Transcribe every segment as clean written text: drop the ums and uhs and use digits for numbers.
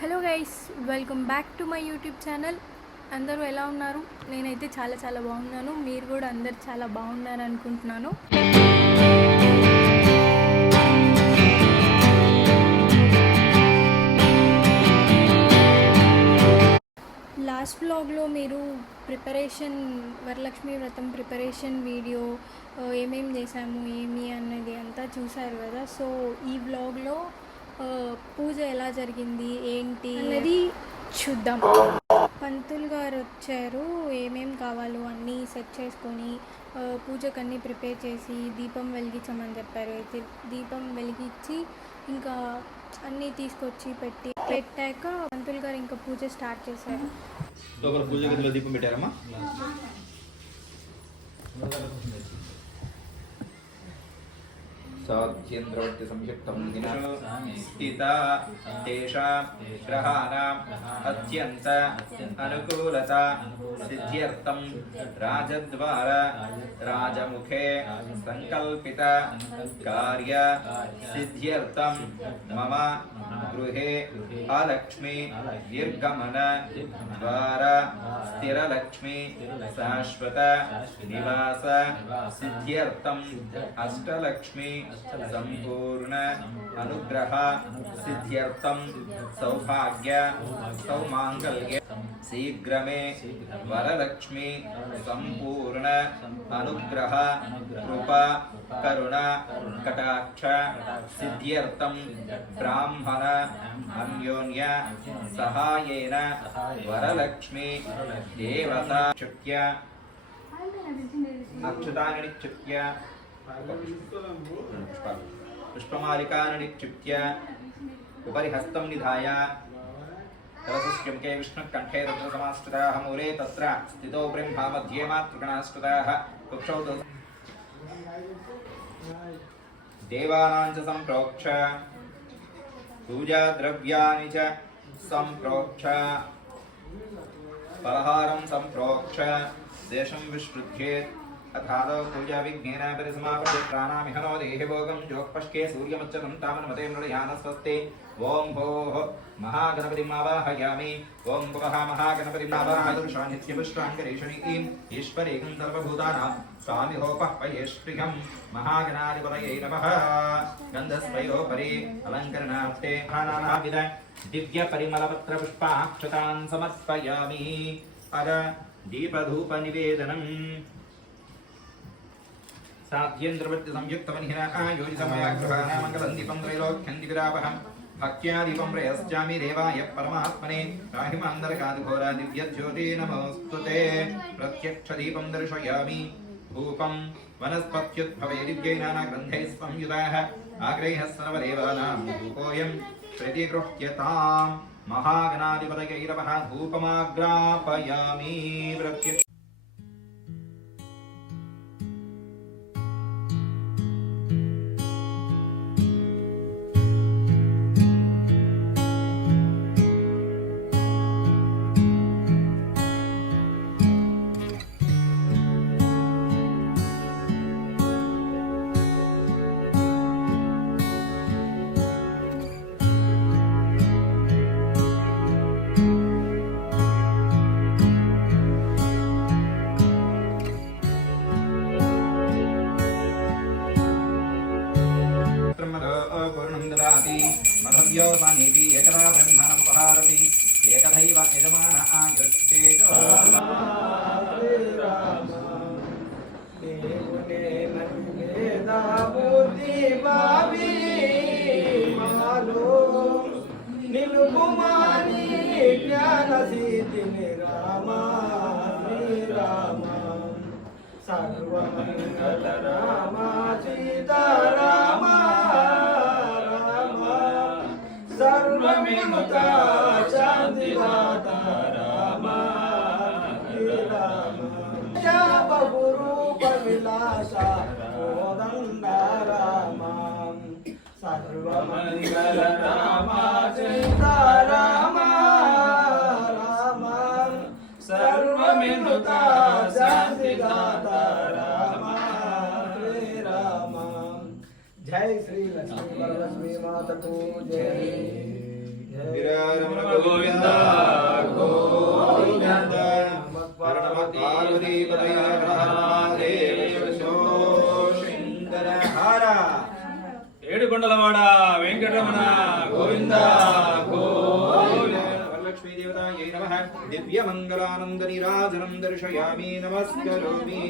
Hello guys, welcome back to my YouTube channel. అందరూ ఎలా ఉన్నారు? నేనైతే చాలా చాలా బాగున్నాను. మీరు కూడా అందరు చాలా బాగున్నారు అనుకుంటున్నాను. లాస్ట్ వ్లాగ్లో మీరు వరలక్ష్మి వ్రతం ప్రిపరేషన్ వీడియో ఏమేమి చేశాము ఏమి అన్నది అంతా చూశారు కదా. సో ఈ వ్లాగ్లో పూజ ఎలా జరిగింది ఏంటి అన్నది చూద్దాం. పంతులు గారు వచ్చారు, ఏమేం కావాలో అన్నీ సెట్ చేసుకొని పూజకు అన్నీ ప్రిపేర్ చేసి దీపం వెలిగించమని చెప్పారు. అయితే దీపం వెలిగించి ఇంకా అన్నీ తీసుకొచ్చి పెట్టాక పంతులు గారు ఇంకా పూజ స్టార్ట్ చేశారు. పూజ గదిలో దీపం పెట్టారమ్మా. సాధ్యేంద్రవర్తి సంయుక్తం స్థిత తేషాం గ్రహాణాం అత్యంత అనుకూలత సిద్ధ్యర్థం రాజద్వార రాజముఖే సంకల్పిత కార్య సిద్ధ్యర్థం మమ గృహే అలక్ష్మి నిర్గమన ద్వార స్థిరలక్ష్మి శాశ్వత నివాస సిద్ధ్యర్థం అష్టలక్ష్మి సంపూర్ణ అనుగ్రహ సిద్ధ్యర్థం సౌభాగ్య సౌమాంగల్య శీఘ్రమే వరలక్ష్మి సంపూర్ణ అనుగ్రహ కృప కరుణ కటాక్ష సిద్ధ్యర్థం బ్రాహ్మణ అన్యోన్య సహాయేన వరలక్ష్మి దేవత చుక్య అక్షతాని నిక్షిప్య పుష్పమాలికాని నిక్షిప్య ఉపరి హస్తం నిధాయ తరసస్యంకే విష్ణుకంఠే రుద్రసమాశ్రితాః మూలే తత్ర స్థితో బ్రహ్మ మధ్యే మాతృగణాశ్రితాః కుక్షౌ దేవానాం చ సంప్రోక్ష పూజా ద్రవ్యాని చ సంప్రోక్ష పలహారం సంప్రోక్ష దేశం విశ్రుధ్యేత్ అథాదో పూజా విఘ్నేన పరిసమాపయే ప్రాణామిహ నో దేహభోగం జోక్పష్కే సూర్యముచ్చతం తామన్మతే మృడయాన స్వస్తి. ఓం భోః మహాగణపతిం ఆవాహయామి. ఓం భువః మహాగణపతిం ఆవాహయామి. నిత్యపుష్పాంగరేషణీం ఈశ్వరీం సర్వభూతానాం స్వామిహోపః పయేష్ప్రియం మహాగణాధిపతయే నమః. గంధస్వయోపరి అలంకరణార్థే నానావిధ దివ్య పరిమళపత్ర పుష్పాక్షతాన్ సమర్పయామి. అర దీపధూప నివేదనం. సాధ్యేంద్రవర్తి సంయుక్తమనిహిన ఆయోజితమయాగ్రహాణ మంగళం దీపం త్రైలోక్యం దివిరాపహం భక్త్యా దీపం ప్రయశ్చామి దేవాయ పరమాత్మనే రాహిమాందరకాదిఘోరా దివ్యజ్యోతి నమోస్తుతే. ప్రత్యక్ష దీపం దర్శయామి. భూపం వనస్పత్యుద్భవే దివ్యై నానాగ్రంథైః సంయుతాః ఆగ్రైః సర్వదేవానాం ధూపోऽయం ప్రతిగృహ్యతాం. మహాగణాధిపతయే నమః. ధూపమాగ్రాపయామి. ప్రత్యక్ష మధవ్యో సానీతి ఏకదా బ్రహ్మణముపహారతి ఏకదైవ యజమాన ఆయుష్యేజో. నిలుపుమాని జ్ఞాన సిద్ధిని రామ శ్రీరామ సర్వమంగళ రామ సీతారామ రామ సర్వమిముత శాంతిదాత రామ శ్రీరామ బహురూప విలాస కోదండ రామ సర్వమంగళ రామ సీతారామ రామ సర్వమినుత శాంతిదాత రామ శ్రీరామ. జై శ్రీ లక్ష్మీ వరలక్ష్మీ మాతకు జై. वरलक्ष्मी देवतायै नमः दिव्यमङ्गलानन्दनीराजनं दर्शयामि नमस्करोमि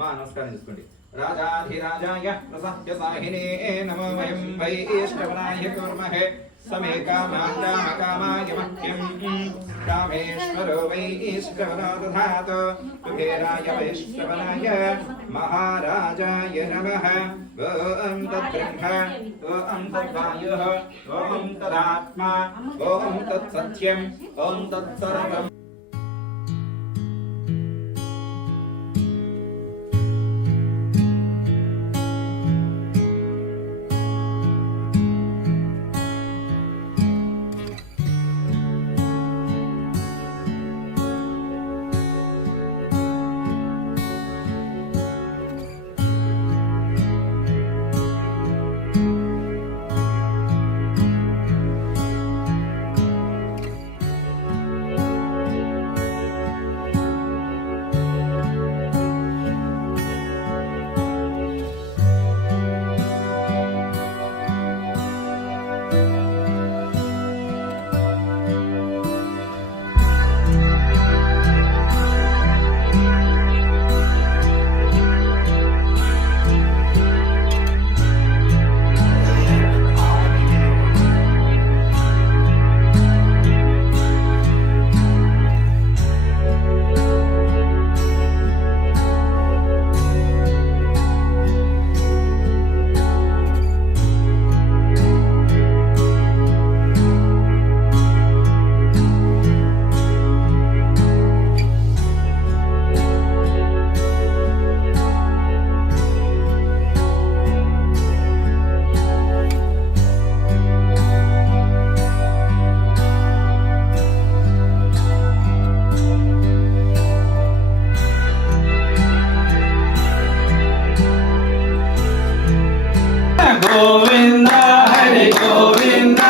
मा नमस्कारं చేసుకోండి राजाधिराजाय प्रसह्यसाहिने नमो वयं वैष्णवनाय कुर्महे समे कामाय मह्यं रामेश्वरो वैष्णवनो दधातु कुबेराय वैष्णवनाय महाराजाय नमः ॐ तद्ब्रह्म ॐ तद्वायुः ॐ तदात्मा ॐ तत्सत्यम् ॐ तत्सर्वम् गोविंद हरि गोविंद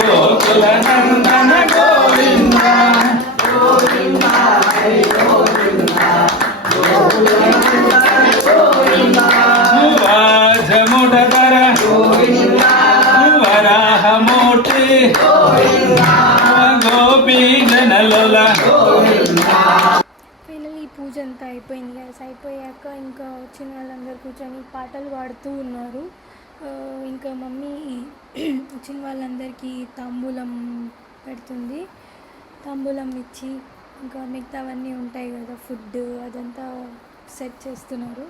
गोकुल नंदन गोविंद गोविंद हरि गोविंद गोकुल नंदन गोविंद मुडकर गोविंद वराह मोटी गोविंद गोपी जनलोल गोविंद ఫైనల్లీ పూజ అంతా అయిపోయింది గైస్. అయిపోయాక ఇంకా వచ్చిన వాళ్ళందరూ కూర్చొని పాటలు పాడుతూ ఉన్నారు. ఇంకా మమ్మీ వచ్చిన వాళ్ళందరికీ తాంబూలం పెడుతుంది. తాంబూలం ఇచ్చి ఇంకా మిగతావన్నీ ఉంటాయి కదా, ఫుడ్ అదంతా సెట్ చేస్తున్నారు.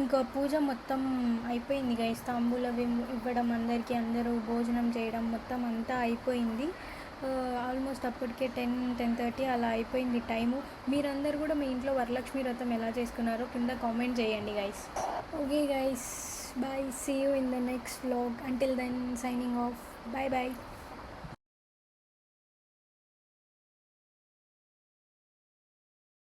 ఇంకా పూజ మొత్తం అయిపోయింది గైస్. తాంబూలం ఇవ్వడం అందరికీ, అందరూ భోజనం చేయడం మొత్తం అంతా అయిపోయింది. ఆల్మోస్ట్ అప్పటికే 10-10:30 అలా అయిపోయింది టైము. మీరందరూ కూడా మీ ఇంట్లో వరలక్ష్మి వ్రతం ఎలా చేసుకున్నారో కింద కామెంట్ చేయండి guys. Okay guys, bye, see you in the next vlog. Until then signing off. Bye bye.